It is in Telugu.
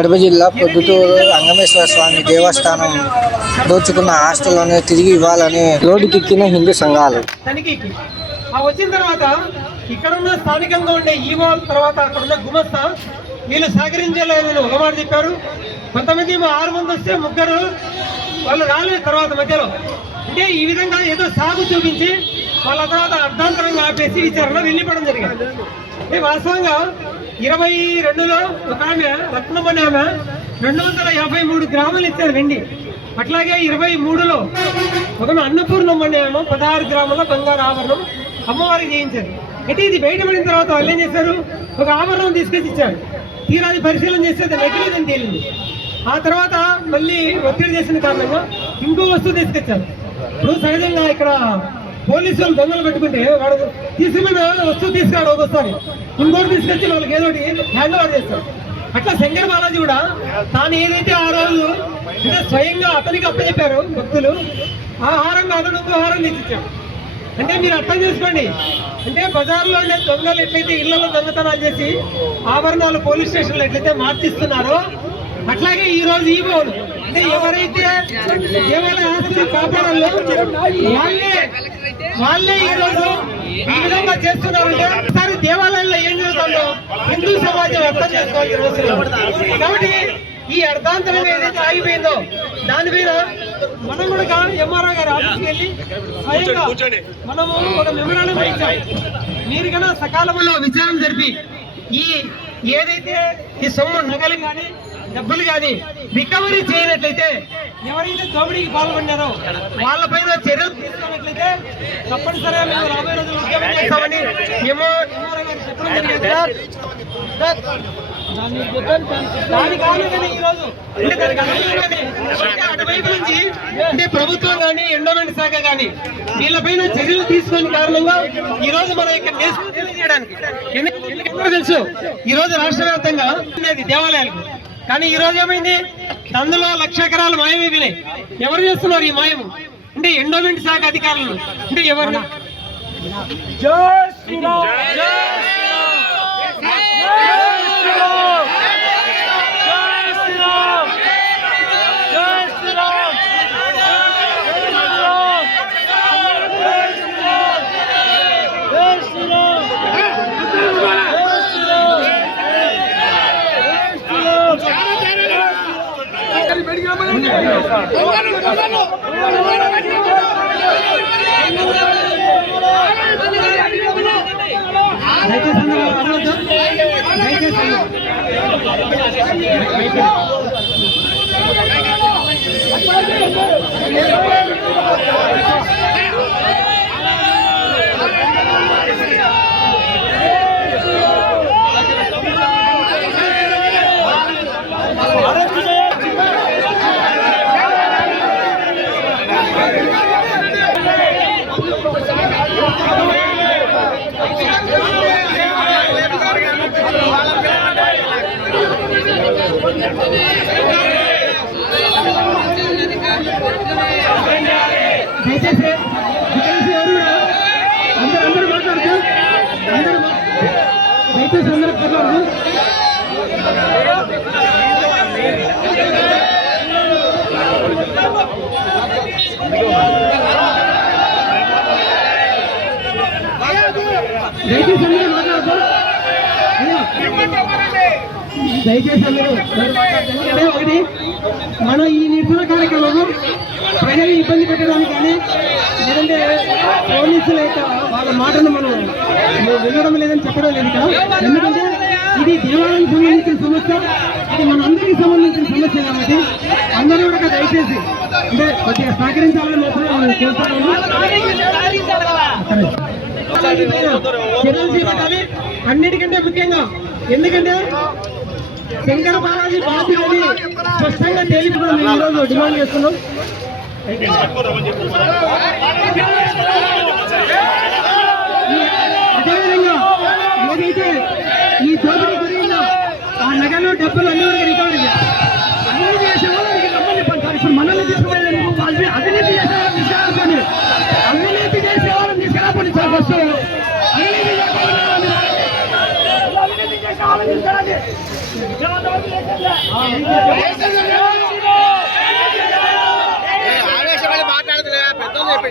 కడప జిల్లా పొద్దుటూరు రంగమేశ్వర స్వామి దేవస్థానం దోచుకున్న ఆస్తులను తిరిగి ఇవ్వాలని రోడ్డుకెక్కిన హిందూ సంఘాలు. తనిఖీకి వచ్చిన తర్వాత ఇక్కడ ఉన్న స్థానికంగా ఉండే ఈవో తర్వాత అక్కడ ఉన్న గుమస్తా వీళ్ళు సహకరించలేదని ఒక మాట చెప్పారు. కొంతమంది 6 మంది వస్తే 3 వాళ్ళు రాలేదు తర్వాత మధ్యలో. అంటే ఈ విధంగా ఏదో సాగు చూపించి వాళ్ళ తర్వాత అర్ధాంతరంగా ఆపేసి విచారణ వెళ్ళిపోవడం జరిగింది. వాస్తవంగా 22లో ఒక ఆమె రత్నం అనే ఆమె 253 గ్రాములు ఇచ్చారు వెండి. అట్లాగే 23లో ఒక అన్నపూర్ణం అనే ఆమె 16 గ్రాముల బంగారు ఆభరణం అమ్మవారికి చేయించారు. అయితే ఇది బయటపడిన తర్వాత వాళ్ళు ఏం చేశారు, ఒక ఆభరణం తీసుకొచ్చి ఇచ్చారు. తీరాది పరిశీలన చేస్తే అది నకిలీదని తేలింది. ఆ తర్వాత మళ్ళీ ఒత్తిడి చేసిన కారణంగా ఇంకో వస్తువు తీసుకొచ్చారు. ఇప్పుడు సహజంగా ఇక్కడ పోలీసులు దొంగలు పెట్టుకుంటే వాడు తీసుకున్న వస్తువు తీసుకురాడు, ఒకసారి ఇంకోటి తీసుకొచ్చి వాళ్ళకి ఏదో హ్యాండ్ ఓవర్ చేస్తారు. అట్లా శంకర బాలాజీ కూడా తాను ఏదైతే ఆ రోజు అంటే స్వయంగా అతనికి అప్పచెప్పారు భక్తులు, ఆ హారంగా అతను ఇంకో హారం తెచ్చిచ్చాడు. అంటే మీరు అర్థం చేసుకోండి, అంటే బజార్లో ఉండే దొంగలు ఎట్లయితే ఇళ్లలో దొంగతనాలు చేసి ఆభరణాలు పోలీస్ స్టేషన్లో ఎట్లయితే మార్చిస్తున్నారో అట్లాగే ఈ రోజు ఈ బోర్డు అంటే ఎవరైతే దేవాలయ ఆస్తులు కాపాడాలో వాళ్ళే ఈ రోజు ఈ విధంగా చేస్తున్నారంటే ఒకసారి దేవాలయంలో ఏం జరుగుతుందో హిందూ సమాజం అర్థం చేసుకోవాలి ఈ రోజు. కాబట్టి ఈ అర్ధాంతరం ఏదైతే ఆగిపోయిందో దాని మీద మనం కూడా ఎంఆర్ఓ గారి ఆఫీస్కి వెళ్ళి స్వయంగా మనము ఒక మెమోరాండం ఇచ్చాం. మీరు కన్నా సకాలంలో విచారణ జరిపి ఈ ఏదైతే ఈ సొమ్ము నగలు కానీ డబ్బులు కానీ రికవరీ చేయనట్లయితే ఎవరైతే దోపిడీకి పాల్గొన్నారో వాళ్ళపైన చర్యలు తీసుకున్నట్లయితే తప్పనిసరిగా మేము రాబోయే రోజులు ఉద్యమం చేస్తామని చెప్పడం జరిగింది. దాని కారణంగానే ఈరోజు అంటే దానికి అనుగుణంగానే అటువైపు నుంచి అంటే ప్రభుత్వం కానీ ఎండోమెంట్ శాఖ కానీ వీళ్ళపైన చర్యలు తీసుకునే కారణంగా ఈ రోజు మనం ఇక్కడ తెలియజేయడానికి ఎందుకంటే తెలుసు ఈ రోజు రాష్ట్ర వ్యాప్తంగా దేవాలయాలకు. కానీ ఈ రోజు ఏమైంది, అందులో 1,00,000 ఎకరాలు మాయమైపోయినాయి. ఎవరు చేస్తున్నారు ఈ మాయము అంటే ఎండోమెంట్ శాఖ అధికారులు. అంటే ఎవరు అందరూ మాట్లాడుతూ దయచేసి అందరూ మాట్లాడుతూ దయచేసి అందరూ ఎందుకంటే ఒకటి మనం ఈ నిరసన కార్యక్రమం ప్రజలు ఇబ్బంది పెట్టడానికి కానీ లేదంటే పోలీసుల యొక్క వాళ్ళ మాటను మనం వినడం లేదని చెప్పడం లేదు కదా. ఎందుకంటే ఇది దేవాలయానికి సంబంధించిన సమస్య, ఇది మన అందరికీ సంబంధించిన సమస్య కాబట్టి అందరూ కూడా దయచేసి అంటే కొద్దిగా సహకరించాలని చర్యలు చేపట్టాలి. అన్నిటికంటే ముఖ్యంగా ఎందుకంటే శంకర బాలాజీ బాబు అని స్పష్టంగా తేలిపోవడం మేము ఈరోజు డిమాండ్ చేస్తున్నాం. అదేవిధంగా ఏదైతే ఈ దోపిడీ జరిగిందో ఆ నగలు డబ్బులు అన్ని వరకు రికవరీ అన్ని చేసే వాళ్ళకి నమ్మని పంచాలి. ఇప్పుడు మనల్ని తీసుకుపోయేది వాళ్ళు అవినీతి చేసే వాళ్ళని తీసుకురాకపోయి అవినీతి చేసే వాళ్ళని తీసుకురాపోయి సార్ ఫస్ట్ అవినీతి చేసే వాళ్ళని తీసుకురాలి. ఆవేశపడి మాట్లాడుతున్నా పెద్దలు చెప్పి